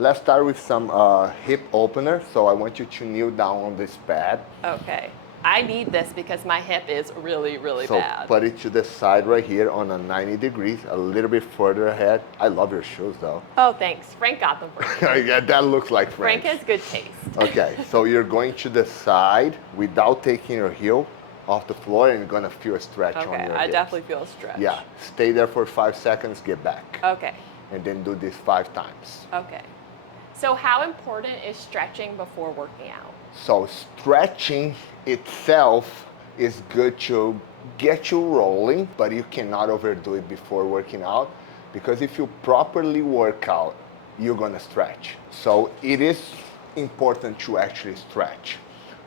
Let's start with some hip opener. So I want you to kneel down on this pad. Okay. I need this because my hip is really, really So bad. put it to the side right here on a 90 degrees, a little bit further ahead. I love your shoes though. Oh, thanks. Frank got them for me. Yeah, that looks like Frank. Frank has good taste. Okay, so you're going to the side without taking your heel off the floor, and you're gonna feel a stretch on Okay, your I hips. definitely feel a stretch. Yeah, stay there for 5 seconds, get back. Okay, And then do this 5 times. okay. So how important is stretching before working out? So stretching itself is good to get you rolling, but you cannot overdo it before working out, because if you properly work out, you're gonna stretch. So it is important to actually stretch.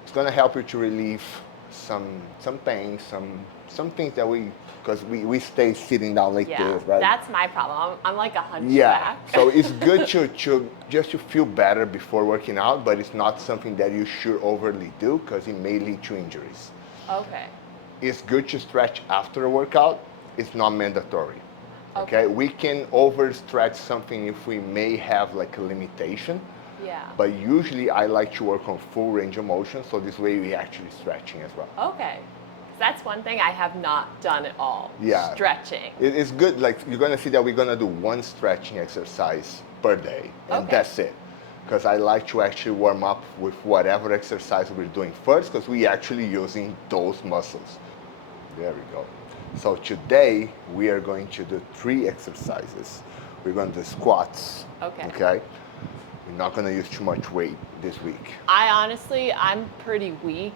It's gonna help you to relieve some pain, some things that because we stay sitting down like Yeah, this, right? that's my problem. I'm like a hunchback. Yeah, so it's good to just to feel better before working out, but it's not something that you should overly do because it may lead to injuries. Okay. It's good to stretch after a workout. It's not mandatory. Okay. We can overstretch something if we may have like a limitation, Yeah. but usually I like to work on full range of motion, so this way we actually stretching as well. Okay. That's one thing I have not done at all. Yeah. Stretching. It's good, like you're gonna see that we're gonna do one stretching exercise per day, and Okay. that's it. Because I like to actually warm up with whatever exercise we're doing first, because we're actually using those muscles. There we go. So today we are going to do 3 exercises. We're going to do squats. Okay. Okay. We're not gonna use too much weight this week. I'm pretty weak,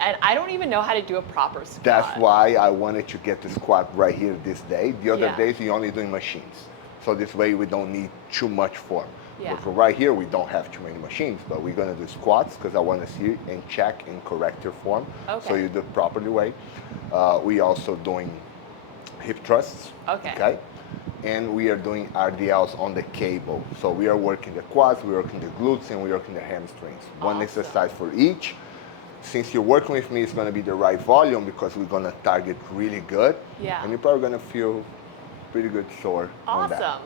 and I don't even know how to do a proper squat. That's why I wanted to get the squat right here this day. The other Yeah. days you're only doing machines. So this way we don't need too much form. Yeah. But for right here, we don't have too many machines, but we're gonna do squats because I wanna see you and check and correct your form. Okay. So you do it properly way. We also doing hip thrusts. Okay. And we are doing RDLs on the cable. So we are working the quads, we're working the glutes, and we're working the hamstrings. One Awesome. exercise for each. Since you're working with me, it's gonna be the right volume because we're gonna target really good. Yeah. And you're probably gonna feel pretty good sore on that. Awesome.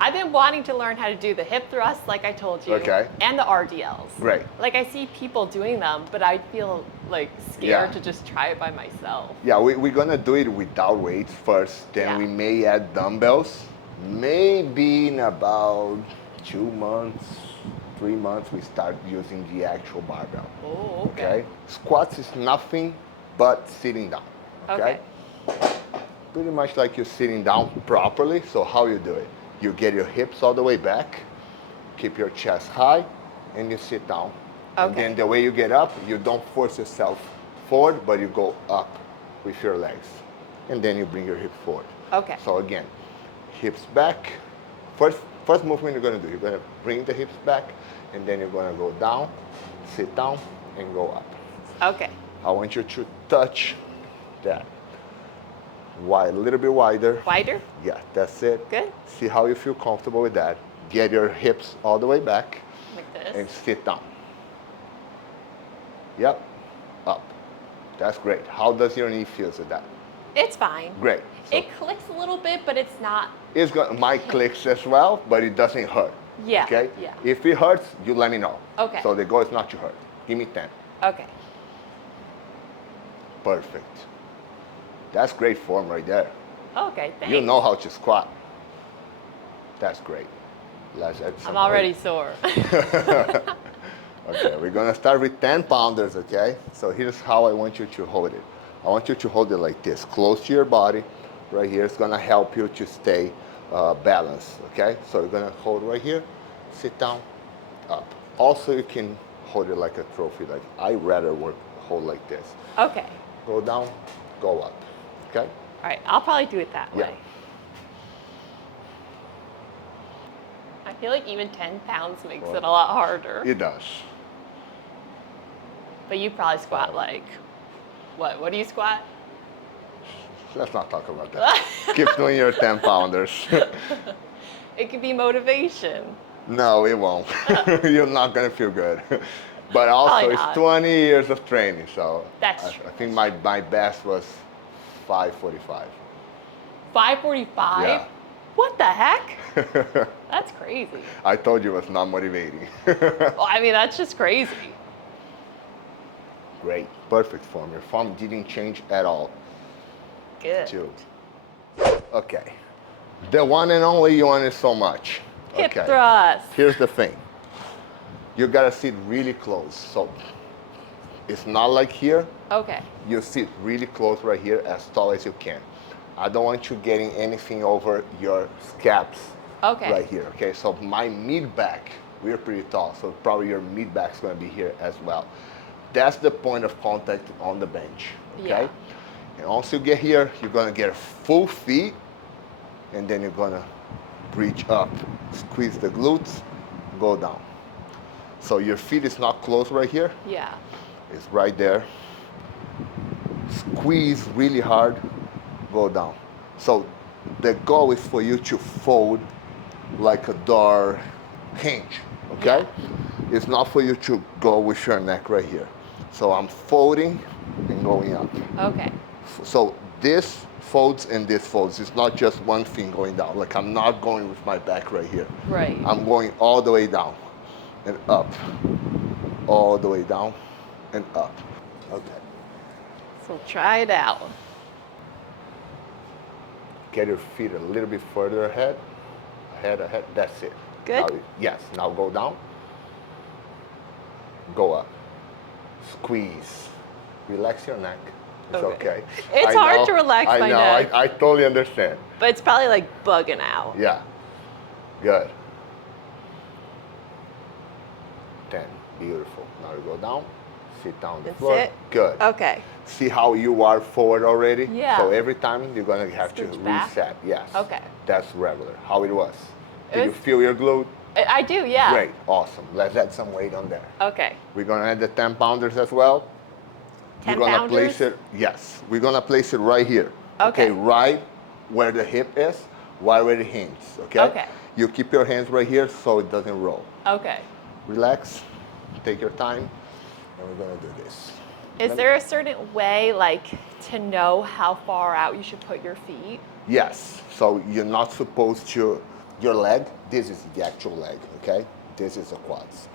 I've been wanting to learn how to do the hip thrusts, like I told you, Okay. and the RDLs. Great. Like I see people doing them, but I feel like scared to just try it by myself. Yeah, we're gonna do it without weights first, then Yeah. we may add dumbbells. Maybe in about 2 months, 3 months, we start using the actual barbell. Oh, okay. Squats is nothing but sitting down. Okay? Pretty much like you're sitting down properly. So how you do it? You get your hips all the way back, keep your chest high, and you sit down. And Okay. then the way you get up, you don't force yourself forward, but you go up with your legs. And then you bring your hip forward. Okay. So again, hips back. First movement you're gonna do, you're gonna bring the hips back, and then you're gonna go down, sit down, and go up. Okay. I want you to touch that. Wide, a little bit wider. Wider? Yeah, that's it. Good. See how you feel comfortable with that. Get your hips all the way back Like this. and sit down. Yep, up. That's great. How does your knee feel with that? It's fine. Great. So It clicks a little bit, but it's not. it's got my clicks as well, but it doesn't hurt. Yeah. Okay? Yeah. If it hurts, you let me know. Okay. So the goal is not to hurt. Give me 10. Okay. Perfect. That's great form right there. Okay, thanks. You know how to squat. That's great. Let's add some I'm already weight. sore. Okay, we're gonna start with 10 pounders, okay? So here's how I want you to hold it. I want you to hold it like this, close to your body. Right here, it's gonna help you to stay balanced, okay? So you're gonna hold right here, sit down, up. Also, you can hold it like a trophy, like I rather hold like this. Okay. Go down, go up, okay? All right, I'll probably do it that Yeah. way. I feel like even 10 pounds makes it a lot harder. It does. But you probably squat like, what? What do you squat? Let's not talk about that. Keep doing your 10 pounders. It could be motivation. No, it won't. You're not gonna feel good. But also, Probably it's not. 20 years of training, so That's true. I think my best was 5:45. 5:45? Yeah. What the heck? That's crazy. I told you it was not motivating. Well, I mean, that's just crazy. Great, perfect form. Your form didn't change at all. Good. 2. Okay. The one and only you wanted so much. Hip Okay. thrust. Here's the thing. You gotta sit really close. So it's not like here. Okay. You sit really close right here, as tall as you can. I don't want you getting anything over your scaps Okay. right here. Okay, so my mid back, we're pretty tall, so probably your mid back's gonna be here as well. That's the point of contact on the bench. Okay. Yeah. And once you get here, you're gonna get a full feet, and then you're gonna reach up, squeeze the glutes, go down. So your feet is not close right here, Yeah. it's right there. Squeeze really hard, go down. So the goal is for you to fold like a door hinge, okay? Yeah. It's not for you to go with your neck right here. So I'm folding and going up. Okay. So this folds and this folds. It's not just one thing going down. Like I'm not going with my back right here. Right. I'm going all the way down and up. All the way down and up. Okay. So try it out. Get your feet a little bit further ahead. Ahead. That's it. Good? Now, yes. Now go down. Go up. Squeeze. Relax your neck. It's okay. It's I hard know, to relax my I know. neck. I totally understand. But it's probably like bugging out. Yeah. Good. 10. Beautiful. Now you go down. Sit down on the That's floor. it? Good. Okay. See how you are forward already? Yeah. So every time you're going to have to Scooch back? reset. Yes. Okay. That's regular. How it was. Did you was- feel your glute? I do, yeah. Great. Awesome. Let's add some weight on there. Okay. We're going to add the 10 pounders as well. 10 We're gonna pounders? place it, yes. We're gonna place it right here. Okay. Right where the hip is, right where the hinge, okay? Okay. You keep your hands right here so it doesn't roll. Okay. Relax, take your time, and we're gonna do this. Is there a certain way, like, to know how far out you should put your feet? Yes, so you're not supposed to, your leg, this is the actual leg, okay? This is the quads.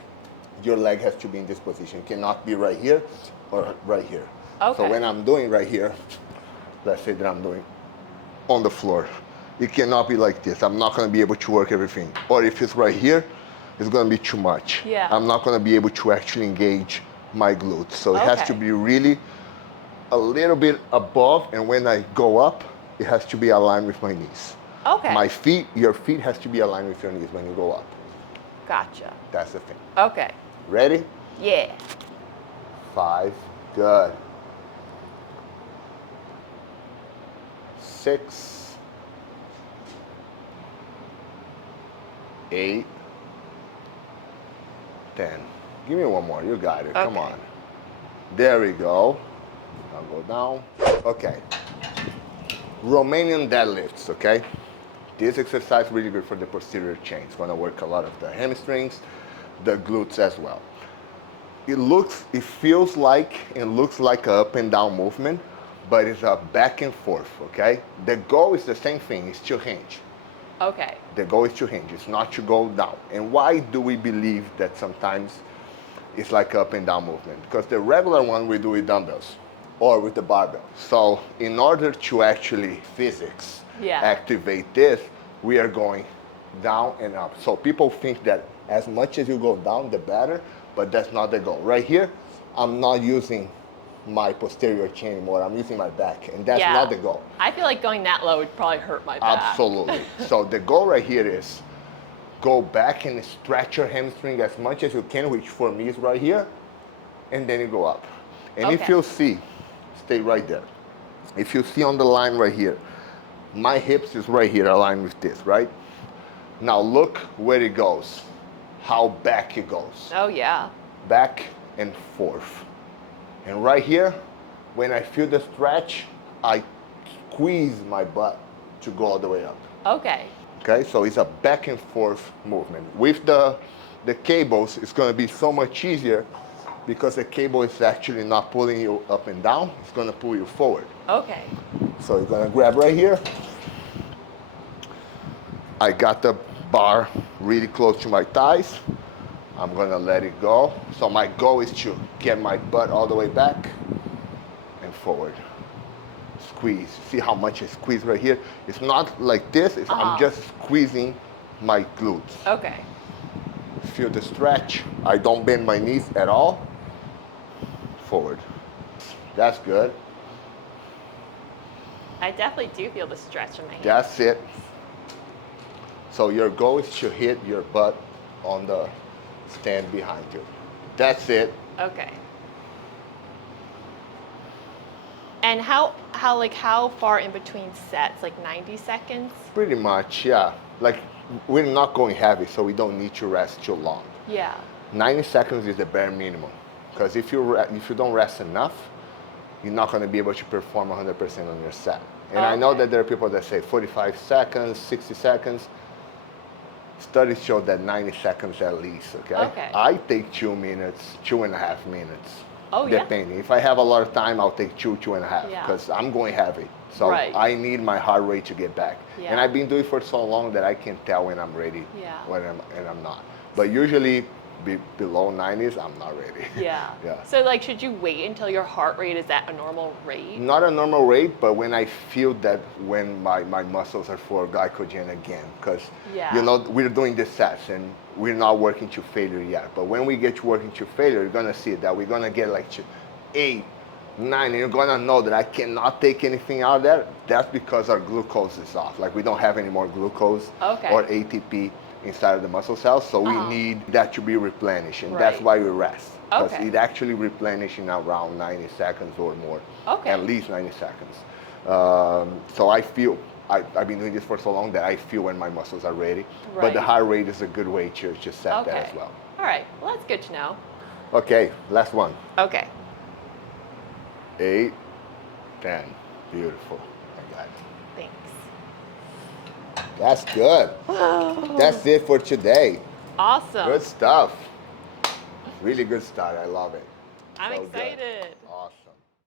Your leg has to be in this position. It cannot be right here or right here. Okay. So when I'm doing right here, let's say that I'm doing on the floor, it cannot be like this. I'm not gonna be able to work everything. Or if it's right here, it's gonna be too much. Yeah. I'm not gonna be able to actually engage my glutes. So it has to Okay. be really a little bit above, and when I go up, it has to be aligned with my knees. Okay. My feet, your feet has to be aligned with your knees when you go up. Gotcha. That's the thing. Okay. Ready? Yeah. 5, good. 6, 8, 10. Give me one more, you got it, come Okay. on. There we go. Now go down. Okay. Romanian deadlifts, okay? This exercise really good for the posterior chain. It's gonna work a lot of the hamstrings, the glutes as well. It feels like, it looks like a up and down movement, but it's a back and forth, okay? The goal is the same thing, it's to hinge. Okay. The goal is to hinge, it's not to go down. And why do we believe that sometimes it's like up and down movement? Because the regular one we do with dumbbells or with the barbell. So in order to actually physics Yeah. activate this, we are going down and up. So people think that as much as you go down, the better, but that's not the goal. Right here, I'm not using my posterior chain anymore, I'm using my back, and that's Yeah. not the goal. I feel like going that low would probably hurt my back. Absolutely. So the goal right here is go back and stretch your hamstring as much as you can, which for me is right here, and then you go up. And if Okay. you see, stay right there. If you see on the line right here, my hips is right here aligned with this, right? Now look where it goes, how back it goes. Oh, yeah. Back and forth. And right here, when I feel the stretch, I squeeze my butt to go all the way up. Okay. Okay, so it's a back and forth movement. With the cables, it's gonna be so much easier because the cable is actually not pulling you up and down, it's gonna pull you forward. Okay. So you're gonna grab right here, I got the bar really close to my thighs. I'm gonna let it go. So my goal is to get my butt all the way back and forward. Squeeze. See how much I squeeze right here? It's not like this, I'm just squeezing my glutes. Okay. Feel the stretch. I don't bend my knees at all. Forward. That's good. I definitely do feel the stretch in my hands. That's it. So your goal is to hit your butt on the stand behind you. That's it. Okay. And how far in between sets? Like 90 seconds? Pretty much, yeah. Like, we're not going heavy, so we don't need to rest too long. Yeah. 90 seconds is the bare minimum. Because if you don't rest enough, you're not going to be able to perform 100% on your set. And I know that there are people that say 45 seconds, 60 seconds. Studies show that 90 seconds at least, okay? I take 2 minutes, 2.5 minutes. Oh, yeah? Depending. If I have a lot of time, I'll take 2.5, because I'm going heavy. So I need my heart rate to get back. Yeah. And I've been doing it for so long that I can tell when I'm ready, and I'm not. But usually, below 90s, I'm not ready. Yeah. So like, should you wait until your heart rate is at a normal rate? Not a normal rate, but when I feel that when my muscles are for glycogen again, because you know we're doing the sets and we're not working to failure yet. But when we get to working to failure, you're gonna see that we're gonna get like to 8, 9, and you're gonna know that I cannot take anything out of there. That's because our glucose is off. Like, we don't have any more glucose or ATP inside of the muscle cells, so we need that to be replenished, and that's why we rest, because it actually replenishes in around 90 seconds or more, at least 90 seconds. So I feel, I've been doing this for so long that I feel when my muscles are ready, but the heart rate is a good way to just set that as well. All right, well, that's good to know. Okay, last one. Okay. 8, 10, beautiful, I got it. Thanks. That's good. That's it for today. Awesome. Good stuff. Really good stuff. I love it. I'm So excited.